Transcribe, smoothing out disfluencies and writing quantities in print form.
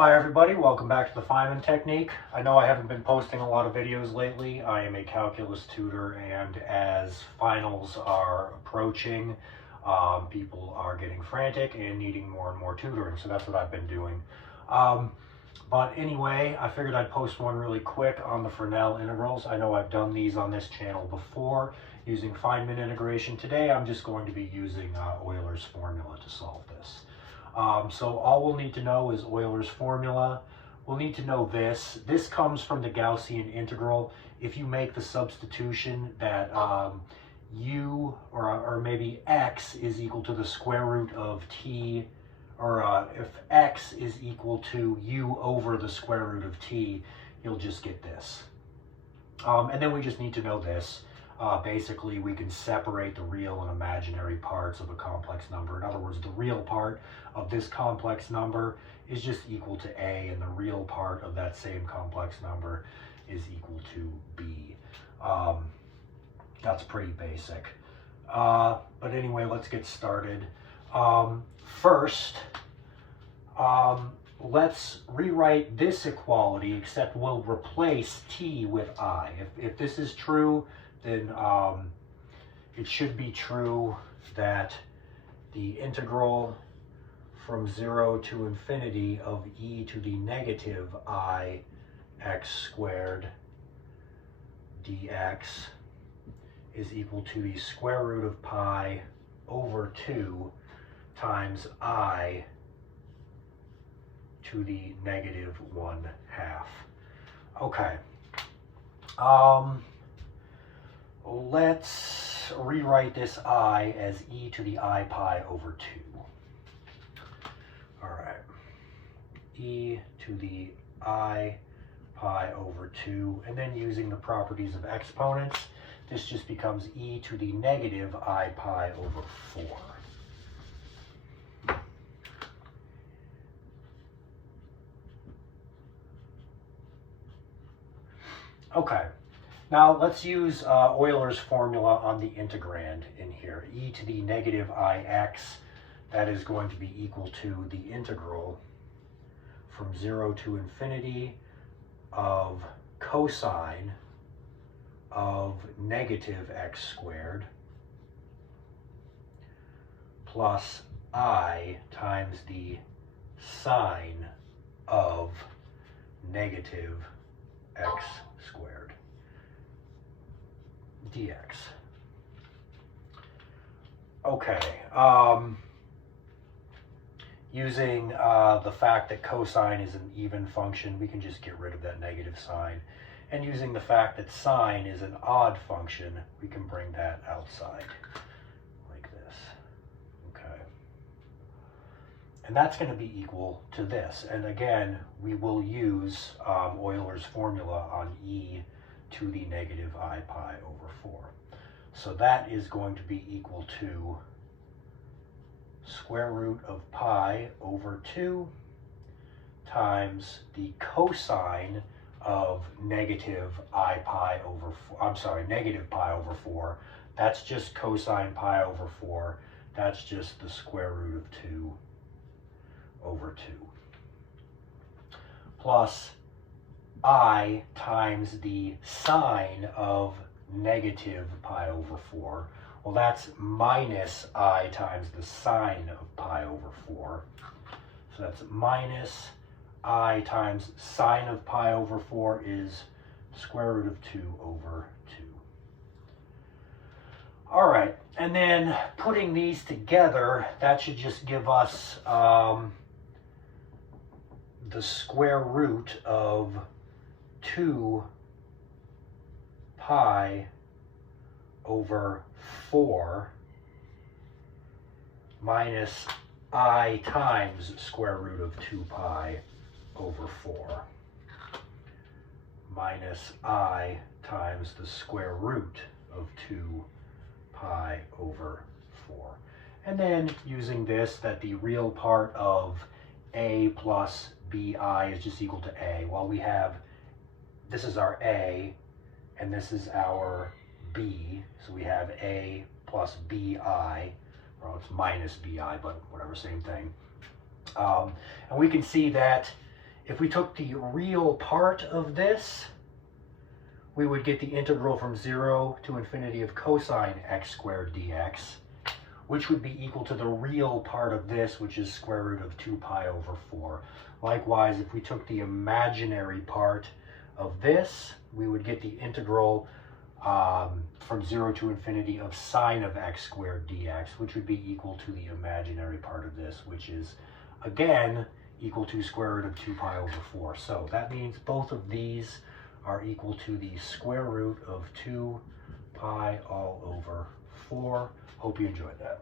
Hi everybody, welcome back to the Feynman Technique. I know I haven't been posting a lot of videos lately. I am a calculus tutor, and as finals are approaching, people are getting frantic and needing more and more tutoring, so that's what I've been doing. But anyway, I figured I'd post one really quick on the Fresnel integrals. I know I've done these on this channel before using Feynman integration. Today I'm just going to be using Euler's formula to solve this. So all we'll need to know is Euler's formula. We'll need to know this. This comes from the Gaussian integral. If you make the substitution that u or maybe x is equal to the square root of t, or if x is equal to u over the square root of t, you'll just get this. And then we just need to know this. Basically, we can separate the real and imaginary parts of a complex number. In other words, the real part of this complex number is just equal to a, and the real part of that same complex number is equal to b. That's pretty basic. But anyway, let's get started. First, let's rewrite this equality, except we'll replace t with I. If this is true, then it should be true that the integral from 0 to infinity of e to the negative I x squared dx is equal to the square root of pi over 2 times I to the negative 1/2. Okay. Let's rewrite this I as e to the I pi over 2. All right. E to the I pi over 2. And then using the properties of exponents, this just becomes e to the negative I pi over 4. Okay. Now let's use Euler's formula on the integrand in here. E to the negative ix, that is going to be equal to the integral from 0 to infinity of cosine of negative x squared plus I times the sine of negative x squared dx. Okay, using the fact that cosine is an even function, we can just get rid of that negative sign. And using the fact that sine is an odd function, we can bring that outside, like this. Okay. And that's going to be equal to this. And again, we will use Euler's formula on e to the negative I pi over 4. So that is going to be equal to square root of pi over 2 times the cosine of negative I pi over 4, negative pi over 4. That's just cosine pi over 4. That's just the square root of 2 over 2. Plus I times the sine of negative pi over 4. Well, that's minus I times the sine of pi over 4. So that's minus I times sine of pi over 4 is square root of 2 over 2. All right, and then putting these together, that should just give us the square root of 2 pi over 4 minus I times square root of 2 pi over 4 minus I times the square root of 2 pi over 4. And then using this, that the real part of a plus bi is just equal to a. Well, we have, this is our a, and this is our b, so we have a plus bi, well, it's minus bi, but whatever, same thing. And we can see that If we took the real part of this, we would get the integral from 0 to infinity of cosine x squared dx, which would be equal to the real part of this, which is square root of 2 pi over 4. Likewise, if we took the imaginary part of this, we would get the integral from 0 to infinity of sine of x squared dx, which would be equal to the imaginary part of this, which is, again, equal to square root of 2 pi over 4. So that means both of these are equal to the square root of 2 pi all over 4. Hope you enjoyed that.